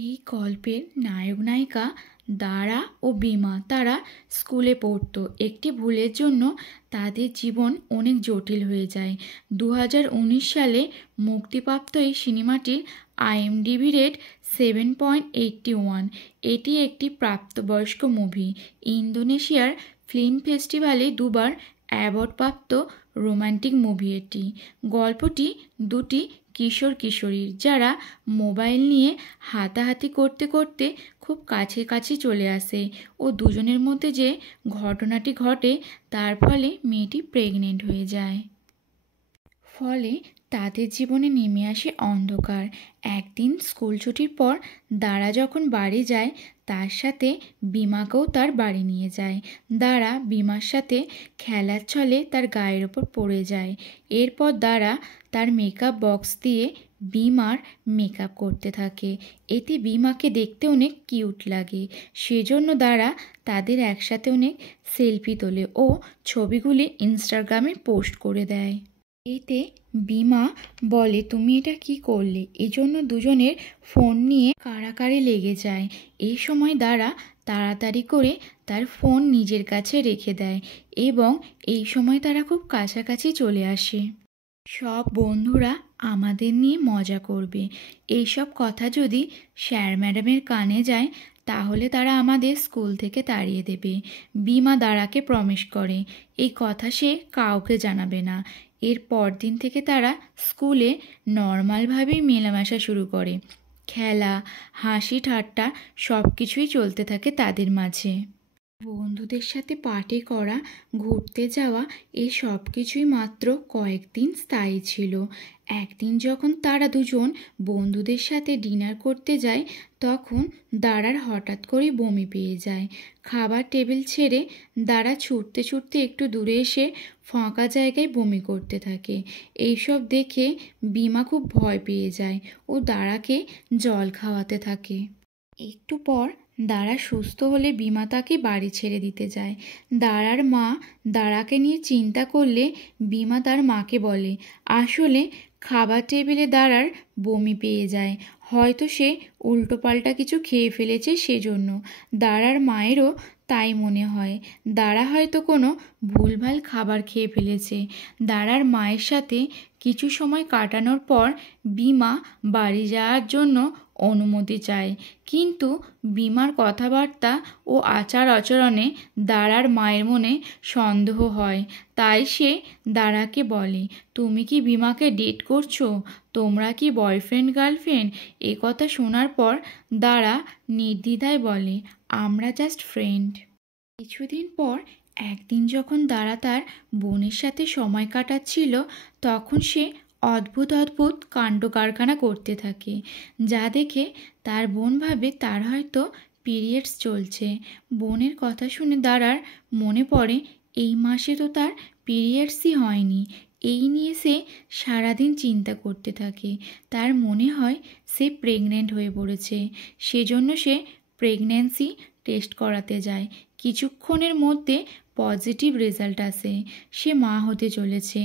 এই গল্পের নায়ক নায়িকা দারা ও বিমা তারা স্কুলে পড়তো। একটি ভুলের জন্য তাদের জীবন অনেক জটিল হয়ে যায়। 2019 সালে মুক্তিপ্রাপ্ত এই সিনেমাটির IMDb রেট 7.81। এটি একটি প্রাপ্তবয়স্ক মুভি। ইন্দোনেশিয়ার ফিল্ম ফেস্টিভ্যালে দুবার অ্যাওয়ার্ডপ্রাপ্ত রোমান্টিক মুভি এটি। গল্পটি দুটি কিশোর কিশোরীর যারা মোবাইল নিয়ে হাতাহাতি করতে করতে খুব কাছাকাছি চলে আসে ও দুজনের মধ্যে যে ঘটনাটি ঘটে তার ফলে মেয়েটি প্রেগনেন্ট হয়ে যায়। ফলে তাদের জীবনে নেমে আসে অন্ধকার। একদিন স্কুল ছুটির পর দারা যখন বাড়ি যায় তার সাথে বিমাকেও তার বাড়ি নিয়ে যায়। দারা বিমার সাথে খেলার ছলে তার গায়ের ওপর পড়ে যায়। এরপর দারা তার মেকআপ বক্স দিয়ে বিমার মেকআপ করতে থাকে। এতে বিমাকে দেখতে অনেক কিউট লাগে। সেজন্য দারা তাদের একসাথে অনেক সেলফি তোলে ও ছবিগুলি ইনস্টাগ্রামে পোস্ট করে দেয়। এতে বিমা বলে, তুমি এটা কি করলে? এজন্য দুজনের ফোন নিয়ে কাড়াকাড়ি লেগে যায়। এই সময় দারা তাড়াতাড়ি করে তার ফোন নিজের কাছে রেখে দেয় এবং এই সময় তারা খুব কাছাকাছি চলে আসে। সব বন্ধুরা আমাদের নিয়ে মজা করবে, এইসব কথা যদি স্যার ম্যাডামের কানে যায় তাহলে তারা আমাদের স্কুল থেকে তাড়িয়ে দেবে। বিমা দারাকে প্রমিস করে এই কথা সে কাউকে জানাবে না। এর পরদিন থেকে তারা স্কুলে নর্মালভাবেই মেলামেশা শুরু করে। খেলা, হাসি ঠাট্টা সব কিছুই চলতে থাকে তাদের মাঝে। বন্ধুদের সাথে পার্টি করা, ঘুরতে যাওয়া এই সব কিছুই মাত্র কয়েকদিন স্থায়ী ছিল। একদিন যখন তারা দুজন বন্ধুদের সাথে ডিনার করতে যায় তখন দারার হঠাৎ করেই বমি পেয়ে যায়। খাবার টেবিল ছেড়ে দারা ছুটতে ছুটতে একটু দূরে এসে ফাঁকা জায়গায় বমি করতে থাকে। এইসব দেখে বিমা খুব ভয় পেয়ে যায় ও দারাকে জল খাওয়াতে থাকে। একটু পর দারা সুস্থ হলে বিমা তাকে বাড়ি ছেড়ে দিতে যায়। দারার মা দারাকে নিয়ে চিন্তা করলে বিমা তার মাকে বলে, আসলে খাবার টেবিলে দারার বমি পেয়ে যায়, হয়তো সে উল্টোপাল্টা কিছু খেয়ে ফেলেছে সেজন্য। দারার মায়েরও তাই মনে হয়, দারা হয়তো কোনো ভুলভাল খাবার খেয়ে ফেলেছে। দারার মায়ের সাথে কিছু সময় কাটানোর পর বিমা বাড়ি যাওয়ার জন্য অনুমতি চায়, কিন্তু বিমার কথাবার্তা ও আচার আচরণে দারার মায়ের মনে সন্দেহ হয়। তাই সে দারাকে বলে, তুমি কি বিমাকে ডেট করছো? তোমরা কি বয়ফ্রেন্ড গার্লফ্রেন্ড? এ কথা শোনার পর দারা নির্দ্বিধায় বলে, আমরা জাস্ট ফ্রেন্ড। কিছুদিন পর একদিন যখন দারা তার বোনের সাথে সময় কাটাচ্ছিল তখন সে অদ্ভুত অদ্ভুত কাণ্ড কারখানা করতে থাকে, যা দেখে তার বোন ভাবে তার হয়তো পিরিয়ডস চলছে। বোনের কথা শুনে দারার মনে পড়ে এই মাসে তো তার পিরিয়ডসই হয়নি। এই নিয়ে সে সারাদিন চিন্তা করতে থাকে। তার মনে হয় সে প্রেগনেন্ট হয়ে পড়েছে। সেজন্য সে প্রেগন্যান্সি টেস্ট করাতে যায়। কিছুক্ষণের মধ্যে পজিটিভ রেজাল্ট আসে, সে মা হতে চলেছে।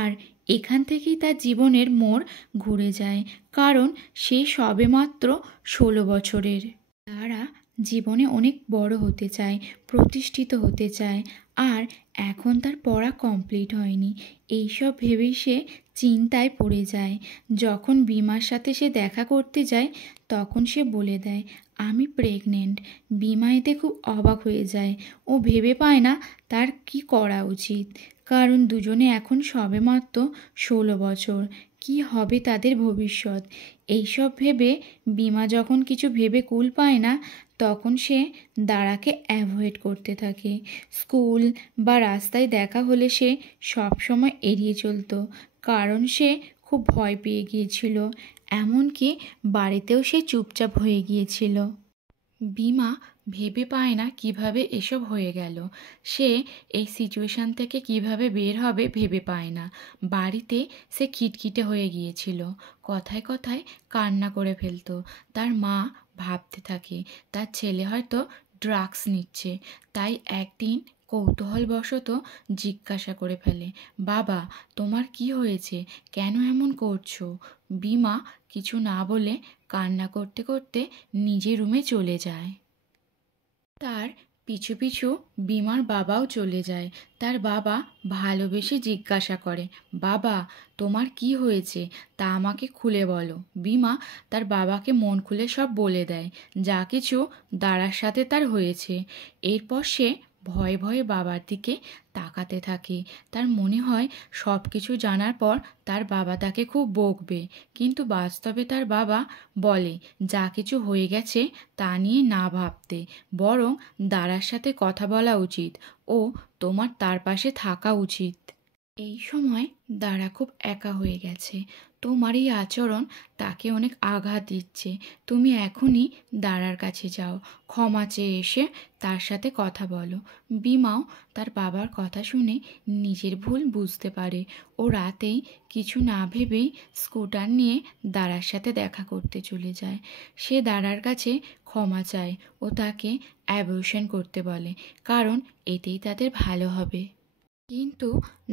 আর এখান থেকেই তার জীবনের মোড় ঘুরে যায়, কারণ সে সবেমাত্র 16 বছরের। তারা জীবনে অনেক বড় হতে চায়, প্রতিষ্ঠিত হতে চায়, আর এখন তার পড়া কমপ্লিট হয়নি। এইসব ভেবেই সে চিন্তায় পড়ে যায়। যখন বিমার সাথে সে দেখা করতে যায় তখন সে বলে দেয়, আমি প্রেগনেন্ট। বিমা এতে খুব অবাক হয়ে যায়। ও ভেবে পায় না তার কি করা উচিত, কারণ দুজনে এখন সবেমাত্র 16 বছর। কি হবে তাদের ভবিষ্যৎ? এইসব ভেবে বিমা যখন কিছু ভেবে কুল পায় না তখন সে দারাকে অ্যাভয়েড করতে থাকে। স্কুল বা রাস্তায় দেখা হলে সে সবসময় এড়িয়ে চলতো, কারণ সে খুব ভয় পেয়ে গিয়েছিল। এমনকি বাড়িতেও সে চুপচাপ হয়ে গিয়েছিল। বিমা ভেবে পায় না কিভাবে এসব হয়ে গেল। সে এই সিচুয়েশান থেকে কিভাবে বের হবে ভেবে পায় না। বাড়িতে সে খিটখিটে হয়ে গিয়েছিল, কথায় কথায় কান্না করে ফেলতো। তার মা ভাবতে থাকে তার ছেলে হয়তো ড্রাগস নিচ্ছে। তাই একদিন কৌতূহলবশত জিজ্ঞাসা করে ফেলে, বাবা তোমার কি হয়েছে, কেন এমন করছো? বিমা কিছু না বলে কান্না করতে করতে নিজের রুমে চলে যায়। তার পিছু পিছু বিমার বাবাও চলে যায়। তার বাবা ভালোবেসে জিজ্ঞাসা করে, বাবা তোমার কি হয়েছে তা আমাকে খুলে বলো। বিমা তার বাবাকে মন খুলে সব বলে দেয়, যা কিছু দাঁড়ার সাথে তার হয়েছে। এরপর সে ভয়ে ভয়ে বাবার দিকে তাকাতে থাকে। তার মনে হয় সব কিছু জানার পর তার বাবা তাকে খুব বকবে, কিন্তু বাস্তবে তার বাবা বলে যা কিছু হয়ে গেছে তা নিয়ে না ভাবতে, বরং দাঁড়ার সাথে কথা বলা উচিত ও তোমার তার পাশে থাকা উচিত। এই সময় দাঁড়া খুব একা হয়ে গেছে। তোমার এই আচরণ তাকে অনেক আঘাত দিচ্ছে। তুমি এখনই দাঁড়ার কাছে যাও, ক্ষমা চেয়ে এসে তার সাথে কথা বলো। বিমাও তার বাবার কথা শুনে নিজের ভুল বুঝতে পারে। ও রাতেই কিছু না ভেবেই স্কুটার নিয়ে দাঁড়ার সাথে দেখা করতে চলে যায়। সে দাঁড়ার কাছে ক্ষমা চায় ও তাকে অ্যাবর্শন করতে বলে, কারণ এতেই তাদের ভালো হবে। কিন্তু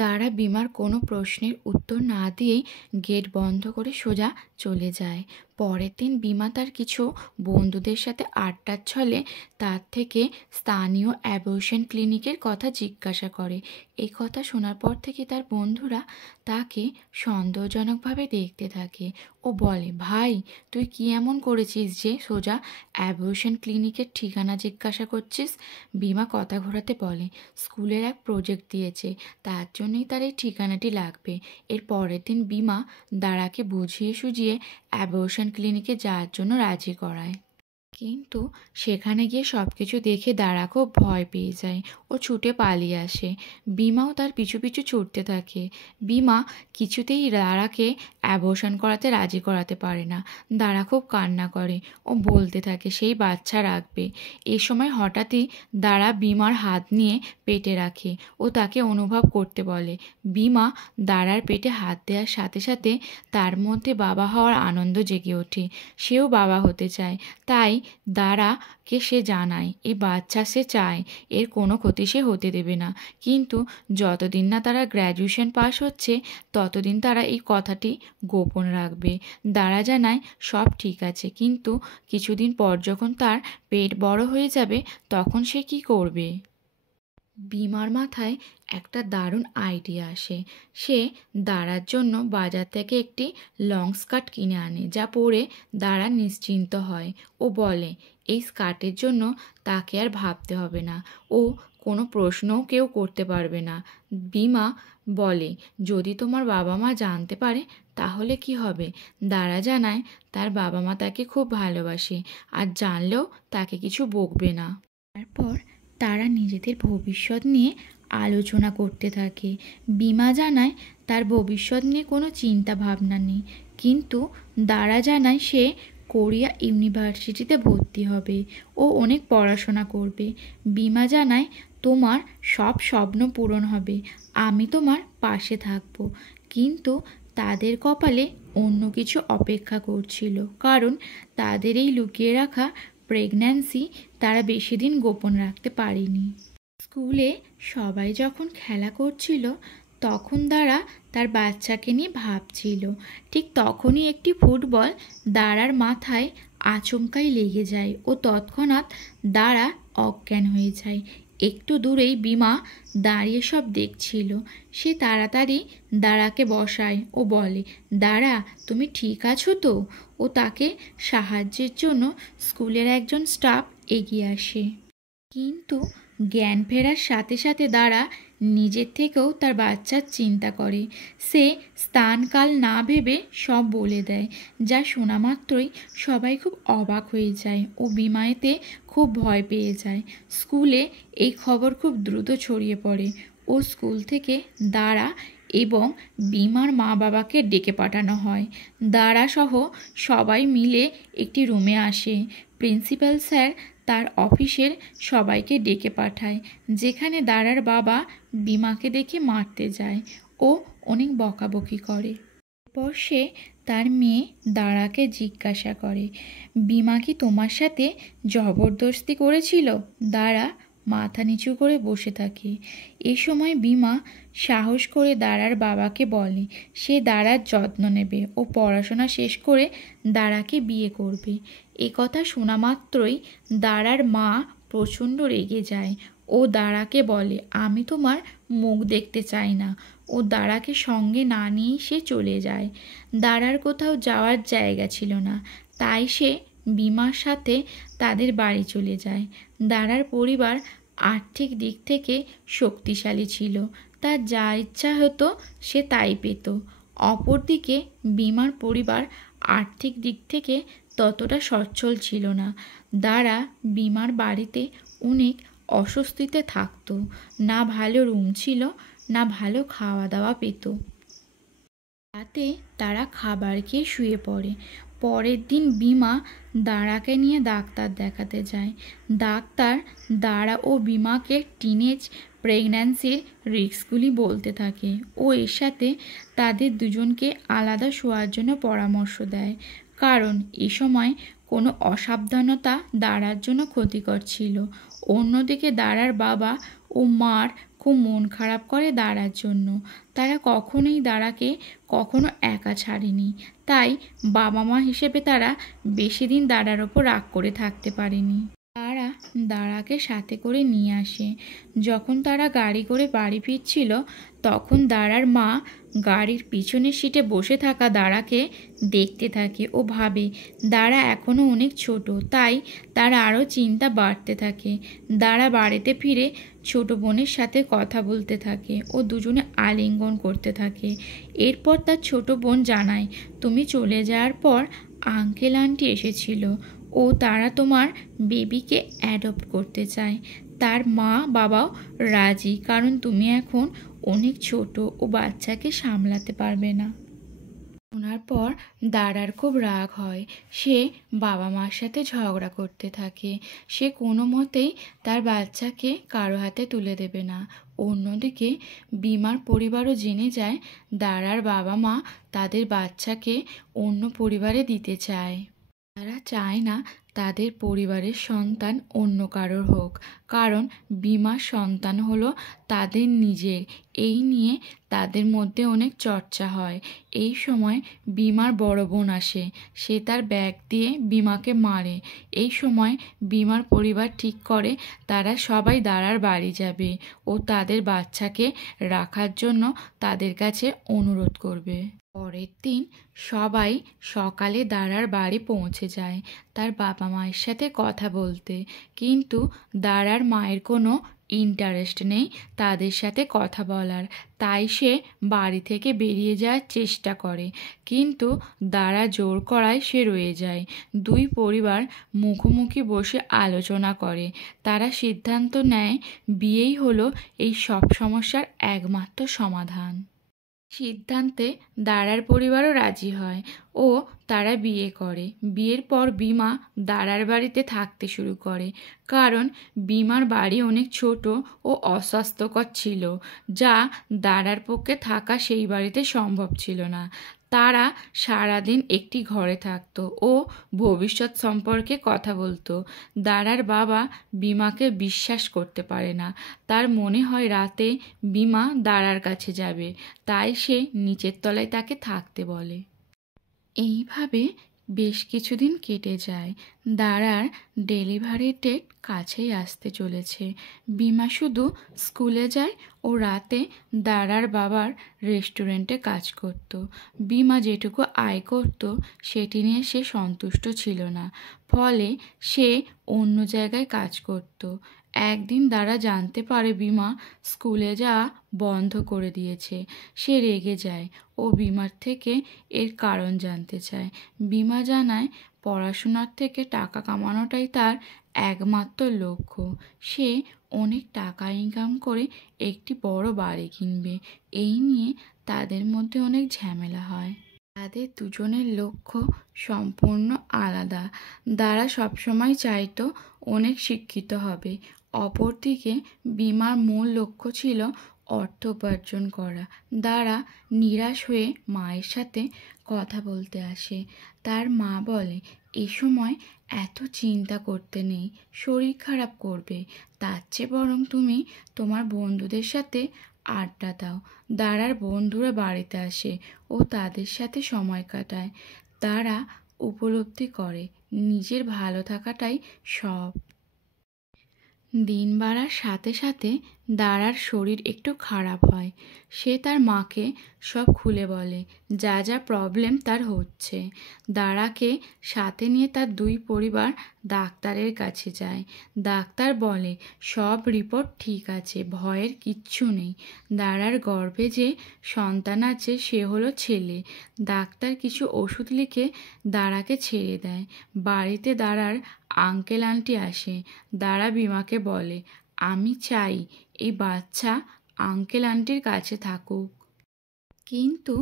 দাঁড়া বিমার কোনো প্রশ্নের উত্তর না দিয়েই গেট বন্ধ করে সোজা চলে যায়। পরের দিন বিমা তার কিছু বন্ধুদের সাথে আড্ডার ছলে তার থেকে স্থানীয় অ্যাবর্শন ক্লিনিকের কথা জিজ্ঞাসা করে। এই কথা শোনার পর থেকে তার বন্ধুরা তাকে সন্দেহজনকভাবে দেখতে থাকে। ও বলে, ভাই তুই কি এমন করেছিস যে সোজা অ্যাবর্শন ক্লিনিকের ঠিকানা জিজ্ঞাসা করছিস? বিমা কথা ঘোরাতে বলে, স্কুলের এক প্রজেক্ট দিয়েছে, তার জন্যই তার এই ঠিকানাটি লাগবে। এর পরের দিন বিমা দাঁড়াকে বুঝিয়ে সুঝিয়ে অ্যাবর্শন ক্লিনিকে যাওয়ার জন্য রাজি করায়। কিন্তু সেখানে গিয়ে সব কিছু দেখে দাঁড়া খুব ভয় পেয়ে যায়। ও ছুটে পালিয়ে আসে। বিমাও তার পিছু পিছু ছুটতে থাকে। বিমা কিছুতেই দাঁড়াকে অ্যাবর্শন করাতে রাজি করাতে পারে না। দাঁড়া খুব কান্না করে ও বলতে থাকে সেই বাচ্চা রাখবে। এ সময় হঠাৎই দাঁড়া বিমার হাত নিয়ে পেটে রাখে ও তাকে অনুভব করতে বলে। বিমা দাঁড়ার পেটে হাত দেওয়ার সাথে সাথে তার মধ্যে বাবা হওয়ার আনন্দ জেগে ওঠে। সেও বাবা হতে চায়। তাই দাঁড়াকে সে জানায় এই বাচ্চা সে চায়, এর কোনো ক্ষতি সে হতে দেবে না। কিন্তু যতদিন না তারা গ্র্যাজুয়েশন পাস হচ্ছে ততদিন তারা এই কথাটি গোপন রাখবে। দাঁড়া জানায় সব ঠিক আছে, কিন্তু কিছুদিন পর যখন তার পেট বড় হয়ে যাবে তখন সে কি করবে? বিমার মাথায় একটা দারুণ আইডিয়া আসে। সে দাঁড়ার জন্য বাজার থেকে একটি লং স্কার্ট কিনে আনে, যা পরে দাঁড়া নিশ্চিন্ত হয়। ও বলে এই স্কার্টের জন্য তাকে আর ভাবতে হবে না, ও কোনো প্রশ্নও কেউ করতে পারবে না। বিমা বলে যদি তোমার বাবা মা জানতে পারে তাহলে কি হবে? দাঁড়া জানায় তার বাবা মা তাকে খুব ভালোবাসে, আর জানলেও তাকে কিছু বকবে না। তারপর তারা নিজেদের ভবিষ্যৎ নিয়ে আলোচনা করতে থাকে। বিমা জানায় তার ভবিষ্যৎ নিয়ে কোনো চিন্তা ভাবনা নেই, কিন্তু দাঁড়া জানায় সে কোরিয়া ইউনিভার্সিটিতে ভর্তি হবে ও অনেক পড়াশোনা করবে। বিমা জানায় তোমার সব স্বপ্ন পূরণ হবে, আমি তোমার পাশে থাকব। কিন্তু তাদের কপালে অন্য কিছু অপেক্ষা করছিল, কারণ তাদের এই লুকিয়ে রাখা প্রেগন্যান্সি তারা বেশি দিন গোপন রাখতে পারেনি। স্কুলে সবাই যখন খেলা করছিল তখন দাঁড়া তার বাচ্চাকে নিয়ে ভাবছিল। ঠিক তখনই একটি ফুটবল দাঁড়ার মাথায় আচমকাই লেগে যায় ও তৎক্ষণাৎ দাঁড়া অজ্ঞান হয়ে যায়। একটু দূরেই বিমা দাঁড়িয়ে সব দেখছিল। সে তাড়াতাড়ি দাঁড়াকে বসায় ও বলে, দাঁড়া তুমি ঠিক আছো তো? ও তাকে সাহায্যের জন্য স্কুলের একজন স্টাফ এগিয়ে আসে। কিন্তু জ্ঞান ফেরার সাথে সাথে দাঁড়া নিজের থেকেও তার বাচ্চার চিন্তা করে। সে স্থানকাল না ভেবে সব বলে দেয়, যা শোনা মাত্রই সবাই খুব অবাক হয়ে যায় ও বিমায়েতে খুব ভয় পেয়ে যায়। স্কুলে এই খবর খুব দ্রুত ছড়িয়ে পড়ে ও স্কুল থেকে দাঁড়া এবং বিমার মা বাবাকে ডেকে পাঠানো হয়। দাঁড়া সহ সবাই মিলে একটি রুমে আসে। প্রিন্সিপাল স্যার তার অফিসের সবাইকে ডেকে পাঠায়, যেখানে দাঁড়ার বাবা বিমাকে দেখে মারতে যায় ও অনেক বকাবকি করে। এরপর সে তার মেয়ে দাঁড়াকে জিজ্ঞাসা করে, বিমা কি তোমার সাথে জবরদস্তি করেছিল? দাঁড়া মাথা নিচু করে বসে থাকে। এ সময় বিমা সাহস করে দারার বাবাকে বলে সে দারার যত্ন নেবে ও পড়াশোনা শেষ করে দারাকে বিয়ে করবে। এ কথা শোনা মাত্রই দারার মা প্রচণ্ড রেগে যায় ও দারাকে বলে আমি তোমার মুখ দেখতে চাই না। ও দারাকে সঙ্গে না নিয়েই সে চলে যায়। দারার কোথাও যাওয়ার জায়গা ছিল না, তাই সে বিমার সাথে তাদের বাড়ি চলে যায়। দারার পরিবার আর্থিক দিক থেকে শক্তিশালী ছিল, তার যা ইচ্ছা হতো সে তাই পেত। অপরদিকে বিমার পরিবার আর্থিক দিক থেকে ততটা সচ্ছল ছিল না। দারা বিমার বাড়িতে অনেক অস্বস্তিতে থাকতো, না ভালো রুম ছিল, না ভালো খাওয়া দাওয়া পেত। রাতে তারা খাবার খেয়ে শুয়ে পড়ে। পরের দিন বিমা দারাকে নিয়ে ডাক্তার দেখাতে যায়। ডাক্তার দারা ও বিমাকে টিনেজ প্রেগন্যান্সির রিস্কগুলি বলতে থাকে ও এর সাথে তাদের দুজনকে আলাদা শোয়ার জন্য পরামর্শ দেয়, কারণ এ সময় কোনো অসাবধানতা দারার জন্য ক্ষতিকর ছিল। অন্যদিকে দারার বাবা ও মার খুব মন খারাপ করে দারার জন্য। তারা কখনোই দারাকে কখনো একা ছাড়েনি, তাই বাবা মা হিসেবে তারা বেশি দিন দারার ওপর রাগ করে থাকতে পারেনি। তারা দারাকে সাথে করে নিয়ে আসে। যখন তারা গাড়ি করে বাড়ি ফিরছিল তখন দারার মা গাড়ির পিছনের সিটে বসে থাকা দারাকে দেখতে থাকে ও ভাবে দারা এখনও অনেক ছোট, তাই তার আরও চিন্তা বাড়তে থাকে। দারা বাড়িতে ফিরে ছোট বোনের সাথে কথা বলতে থাকে ও দুজনে আলিঙ্গন করতে থাকে। এরপর তার ছোট বোন জানায় তুমি চলে যাওয়ার পর আঙ্কেল আন্টি এসেছিল ও তারা তোমার বেবিকে অ্যাডপ্ট করতে চায়। তার মা বাবাও রাজি, কারণ তুমি এখন অনেক ছোট ও বাচ্চাকে সামলাতে পারবে না। শোনার পর দারার খুব রাগ হয়। সে বাবা মার সাথে ঝগড়া করতে থাকে। সে কোনো মতেই তার বাচ্চাকে কারো হাতে তুলে দেবে না। অন্যদিকে বিমার পরিবারও জেনে যায় দারার বাবা মা তাদের বাচ্চাকে অন্য পরিবারে দিতে চায়। তারা চায় না তাদের পরিবারের সন্তান অন্য কারোর হোক, কারণ বিমার সন্তান হলো তাদের নিজের। এই নিয়ে তাদের মধ্যে অনেক চর্চা হয়। এই সময় বিমার বড় বোন আসে, সে তার ব্যাগ দিয়ে বিমাকে মারে। এই সময় বিমার পরিবার ঠিক করে তারা সবাই দারার বাড়ি যাবে ও তাদের বাচ্চাকে রাখার জন্য তাদের কাছে অনুরোধ করবে। পরের দিন সবাই সকালে দারার বাড়ি পৌঁছে যায় তার বাবা মায়ের সাথে কথা বলতে, কিন্তু দারার মায়ের কোনো ইন্টারেস্ট নেই তাদের সাথে কথা বলার, তাই সে বাড়ি থেকে বেরিয়ে যাওয়ার চেষ্টা করে, কিন্তু দারা জোর করায় সে রয়ে যায়। দুই পরিবার মুখোমুখি বসে আলোচনা করে। তারা সিদ্ধান্ত নেয় বিয়েই হলো এই সব সমস্যার একমাত্র সমাধান। সিদ্ধান্তে দারার পরিবারও রাজি হয় ও তারা বিয়ে করে। বিয়ের পর বিমা দারার বাড়িতে থাকতে শুরু করে, কারণ বিমার বাড়ি অনেক ছোট ও অস্বাস্থ্যকর ছিল, যা দারার পক্ষে থাকা সেই বাড়িতে সম্ভব ছিল না। তারা সারাদিন একটি ঘরে থাকতো ও ভবিষ্যৎ সম্পর্কে কথা বলতো। দারার বাবা বিমাকে বিশ্বাস করতে পারে না। তার মনে হয় রাতে বিমা দারার কাছে যাবে, তাই সে নিচের তলায় তাকে থাকতে বলে। এইভাবে বেশ কিছুদিন কেটে যায়। দারার ডেলিভারি ডেট কাছেই আসতে চলেছে। বিমা শুধু স্কুলে যায় ও রাতে দারার বাবার রেস্টুরেন্টে কাজ করত। বিমা যেটুকু আয় করত সেটি নিয়ে সে সন্তুষ্ট ছিল না, ফলে সে অন্য জায়গায় কাজ করত। একদিন দারা জানতে পারে বিমা স্কুলে যাওয়া বন্ধ করে দিয়েছে। সে রেগে যায় ও বিমার থেকে এর কারণ জানতে চায়। বিমা জানায় পড়াশোনার থেকে টাকা কামানোটাই তার একমাত্র লক্ষ্য। সে অনেক টাকা ইনকাম করে একটি বড় বাড়ি কিনবে। এই নিয়ে তাদের মধ্যে অনেক ঝামেলা হয়। তাদের দুজনের লক্ষ্য সম্পূর্ণ আলাদা। দারা সবসময় চাইতো অনেক শিক্ষিত হবে, অপরদিকে বিমার মূল লক্ষ্য ছিল অর্থ উপার্জন করা। দারা নিরাশ হয়ে মায়ের সাথে কথা বলতে আসে। তার মা বলে এ সময় এত চিন্তা করতে নেই, শরীর খারাপ করবে। তার চেয়ে বরং তুমি তোমার বন্ধুদের সাথে আড্ডা দাও। দাঁড়ার বন্ধুরা বাড়িতে আসে ও তাদের সাথে সময় কাটায়। তারা উপলব্ধি করে নিজের ভালো থাকাটাই সব। দিন বাড়ার সাথে সাথে দারার শরীর একটু খারাপ হয়। সে তার মাকে সব খুলে বলে যা যা প্রবলেম তার হচ্ছে। দারাকে সাথে নিয়ে তার দুই পরিবার ডাক্তারের কাছে যায়। ডাক্তার বলে সব রিপোর্ট ঠিক আছে, ভয়ের কিচ্ছু নেই। দারার গর্ভে যে সন্তান আছে সে হলো ছেলে। ডাক্তার কিছু ওষুধ লিখে দারাকে ছেড়ে দেয়। বাড়িতে দারার আঙ্কেল আন্টি আসে। দারা বিমাকে বলে আমি চাই এই বাচ্চা আঙ্কেল আন্টির কাছে থাকুক। কিন্তু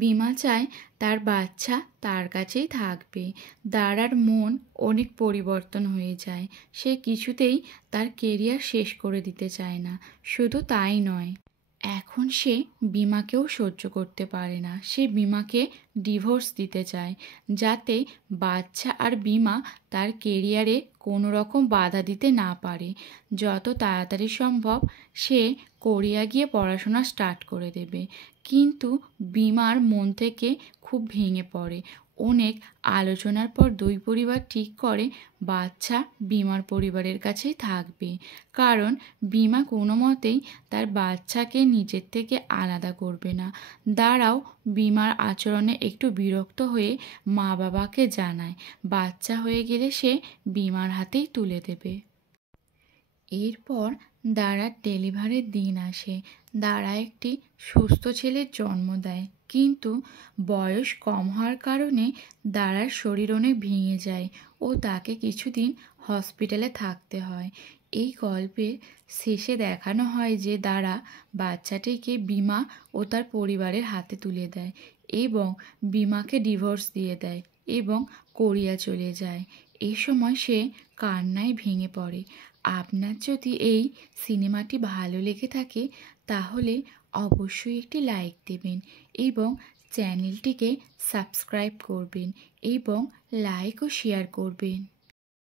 বিমা চায় তার বাচ্চা তার কাছেই থাকবে। দারার মন অনেক পরিবর্তন হয়ে যায়। সে কিছুতেই তার কেরিয়ার শেষ করে দিতে চায় না। শুধু তাই নয়, এখন সে বিমাকেও সহ্য করতে পারে না। সে বিমাকে ডিভোর্স দিতে চায় যাতে বাচ্চা আর বিমা তার কেরিয়ারে কোনো রকম বাধা দিতে না পারে। যত তাড়াতাড়ি সম্ভব সে কোরিয়া গিয়ে পড়াশোনা স্টার্ট করে দেবে। কিন্তু বিমার মন থেকে খুব ভেঙে পড়ে। অনেক আলোচনার পর দুই পরিবার ঠিক করে বাচ্চা বিমার পরিবারের কাছেই থাকবে, কারণ বিমা কোনো মতেই তার বাচ্চাকে নিজের থেকে আলাদা করবে না। দারাও বিমার আচরণে একটু বিরক্ত হয়ে মা বাবাকে জানায় বাচ্চা হয়ে গেলে সে বিমার হাতেই তুলে দেবে। এরপর দারার ডেলিভারির দিন আসে। দারা একটি সুস্থ ছেলের জন্ম দেয়, কিন্তু বয়স কম হওয়ার কারণে দারার শরীর অনেক ভেঙে যায় ও তাকে কিছুদিন হসপিটালে থাকতে হয়। এই গল্পের শেষে দেখানো হয় যে দারা বাচ্চাটিকে বিমা ও তার পরিবারের হাতে তুলে দেয় এবং বিমাকে ডিভোর্স দিয়ে দেয় এবং কোরিয়া চলে যায়। এই সময় সে কান্নায় ভেঙে পড়ে। আপনার যদি এই সিনেমাটি ভালো লেগে থাকে তাহলে অবশ্যই একটি লাইক দেবেন এবং চ্যানেলটিকে সাবস্ক্রাইব করবেন এবং লাইক ও শেয়ার করবেন।